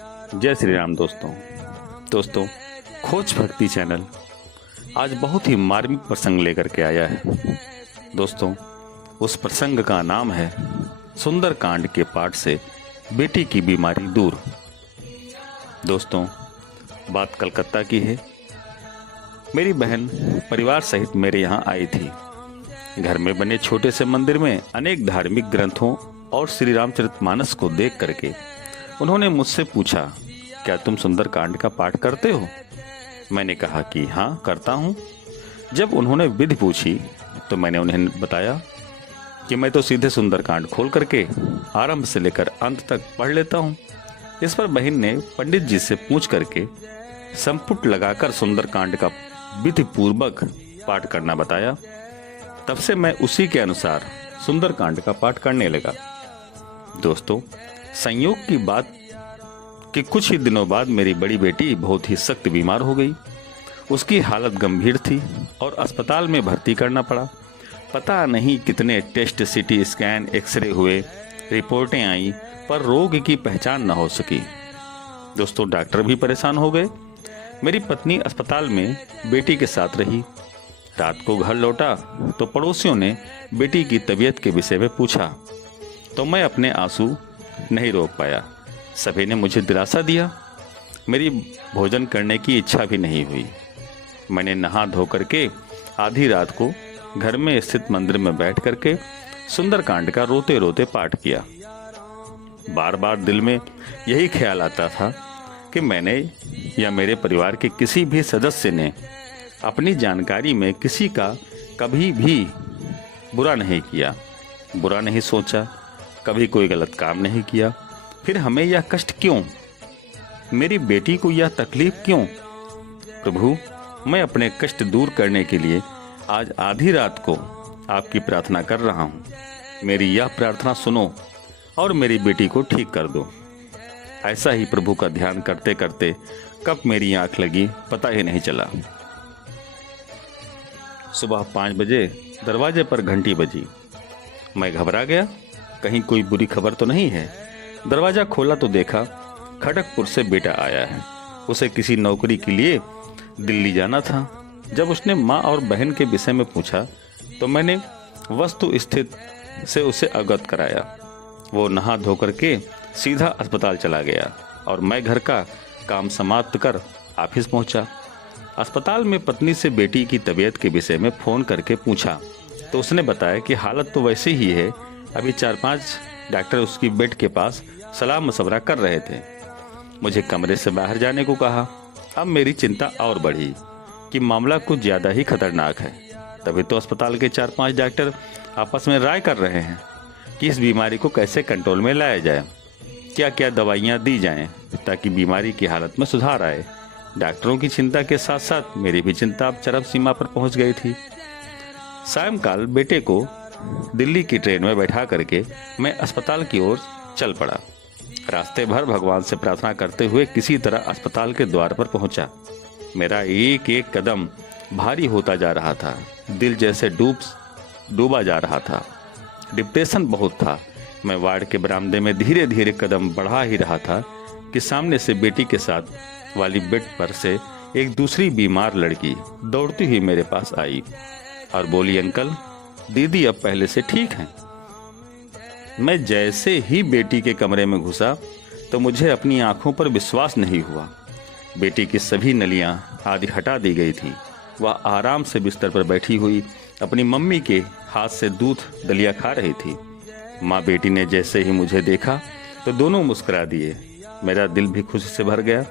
जय श्री राम दोस्तों खोज भक्ति चैनल आज बहुत ही मार्मिक प्रसंग लेकर के आया है। दोस्तों, उस प्रसंग का नाम है सुंदर कांड के पाठ से बेटी की बीमारी दूर। दोस्तों, बात कलकत्ता की है। मेरी बहन परिवार सहित मेरे यहाँ आई थी। घर में बने छोटे से मंदिर में अनेक धार्मिक ग्रंथों और श्री रामचरितमानस को देख करके उन्होंने मुझसे पूछा, क्या तुम सुंदर कांड का पाठ करते हो? मैंने कहा कि हाँ, करता हूँ। जब उन्होंने विधि पूछी तो मैंने उन्हें बताया कि मैं तो सीधे सुंदर कांड खोल करके आरंभ से लेकर अंत तक पढ़ लेता हूँ। इस पर बहन ने पंडित जी से पूछ करके संपुट लगाकर सुंदर कांड का विधि पूर्वक पाठ करना बताया। तब से मैं उसी के अनुसार सुंदर कांड का पाठ करने लगा। दोस्तों, संयोग की बात कि कुछ ही दिनों बाद मेरी बड़ी बेटी बहुत ही सख्त बीमार हो गई। उसकी हालत गंभीर थी और अस्पताल में भर्ती करना पड़ा। पता नहीं कितने टेस्ट, सीटी स्कैन, एक्सरे हुए, रिपोर्टें आई, पर रोग की पहचान न हो सकी। दोस्तों, डॉक्टर भी परेशान हो गए। मेरी पत्नी अस्पताल में बेटी के साथ रही। रात को घर लौटा तो पड़ोसियों ने बेटी की तबीयत के विषय में पूछा तो मैं अपने आंसू नहीं रोक पाया। सभी ने मुझे दिलासा दिया। मेरी भोजन करने की इच्छा भी नहीं हुई। मैंने नहा धो करके आधी रात को घर में स्थित मंदिर में बैठ करके सुंदरकांड का रोते रोते पाठ किया। बार बार दिल में यही ख्याल आता था कि मैंने या मेरे परिवार के किसी भी सदस्य ने अपनी जानकारी में किसी का कभी भी बुरा नहीं किया, बुरा नहीं सोचा, कभी कोई गलत काम नहीं किया। फिर हमें यह कष्ट क्यों? मेरी बेटी को यह तकलीफ क्यों? प्रभु, मैं अपने कष्ट दूर करने के लिए आज आधी रात को आपकी प्रार्थना कर रहा हूँ। मेरी यह प्रार्थना सुनो और मेरी बेटी को ठीक कर दो। ऐसा ही प्रभु का ध्यान करते करते कब मेरी आंख लगी पता ही नहीं चला। सुबह 5 बजे दरवाजे पर घंटी बजी। मैं घबरा गया, कहीं कोई बुरी खबर तो नहीं है। दरवाजा खोला तो देखा खड़गपुर से बेटा आया है। उसे किसी नौकरी के लिए दिल्ली जाना था। जब उसने माँ और बहन के विषय में पूछा तो मैंने वस्तु स्थित से उसे अवगत कराया। वो नहा धो करके सीधा अस्पताल चला गया और मैं घर का काम समाप्त कर ऑफिस पहुंचा। अस्पताल में पत्नी से बेटी की तबीयत के विषय में फ़ोन करके पूछा तो उसने बताया कि हालत तो वैसी ही है। अभी 4-5 डॉक्टर उसकी बेड के पास सलाह मशवरा कर रहे थे। मुझे कमरे से बाहर जाने को कहा। अब मेरी चिंता और बढ़ी कि मामला कुछ ज़्यादा ही खतरनाक है। तभी तो अस्पताल के 4-5 डॉक्टर आपस में राय कर रहे हैं कि इस बीमारी को कैसे कंट्रोल में लाया जाए, क्या क्या दवाइयाँ दी जाएं ताकि बीमारी की हालत में सुधार आए। डॉक्टरों की चिंता के साथ साथ मेरी भी चिंता अब चरम सीमा पर पहुंच गई थी। सायंकाल बेटे को दिल्ली की ट्रेन में बैठा करके मैं अस्पताल की ओर चल पड़ा। रास्ते भर भगवान से प्रार्थना करते हुए किसी तरह अस्पताल के द्वार पर पहुंचा। मेरा एक एक कदम भारी होता जा रहा था। दिल जैसे डूबा जा रहा था। डिप्रेशन बहुत था। मैं वार्ड के बरामदे में धीरे धीरे कदम बढ़ा ही रहा था कि सामने से बेटी के साथ वाली बेड पर से एक दूसरी बीमार लड़की दौड़ती हुई मेरे पास आई और बोली, अंकल, दीदी अब पहले से ठीक हैं। मैं जैसे ही बेटी के कमरे में घुसा तो मुझे अपनी आंखों पर विश्वास नहीं हुआ। बेटी की सभी नलियां आदि हटा दी गई थी। वह आराम से बिस्तर पर बैठी हुई अपनी मम्मी के हाथ से दूध दलिया खा रही थी। माँ बेटी ने जैसे ही मुझे देखा तो दोनों मुस्कुरा दिए। मेरा दिल भी खुशी से भर गया।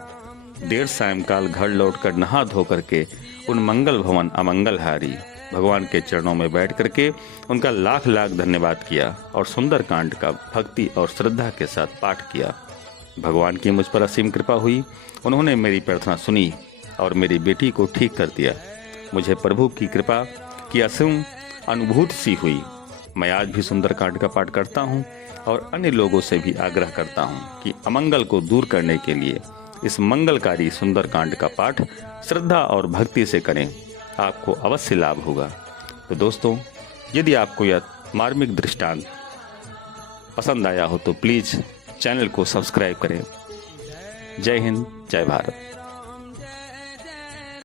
देर सायंकाल घर लौटकर नहा धो करके उन मंगल भवन अमंगल हारी भगवान के चरणों में बैठ करके उनका लाख लाख धन्यवाद किया और सुंदर कांड का भक्ति और श्रद्धा के साथ पाठ किया। भगवान की मुझ पर असीम कृपा हुई। उन्होंने मेरी प्रार्थना सुनी और मेरी बेटी को ठीक कर दिया। मुझे प्रभु की कृपा की असीम अनुभूति सी हुई। मैं आज भी सुंदर कांड का पाठ करता हूँ और अन्य लोगों से भी आग्रह करता हूँ कि अमंगल को दूर करने के लिए इस मंगलकारी सुंदर कांड का पाठ श्रद्धा और भक्ति से करें। आपको अवश्य लाभ होगा। तो दोस्तों, यदि आपको यह मार्मिक दृष्टांत पसंद आया हो तो प्लीज़ चैनल को सब्सक्राइब करें। जय हिंद, जय भारत।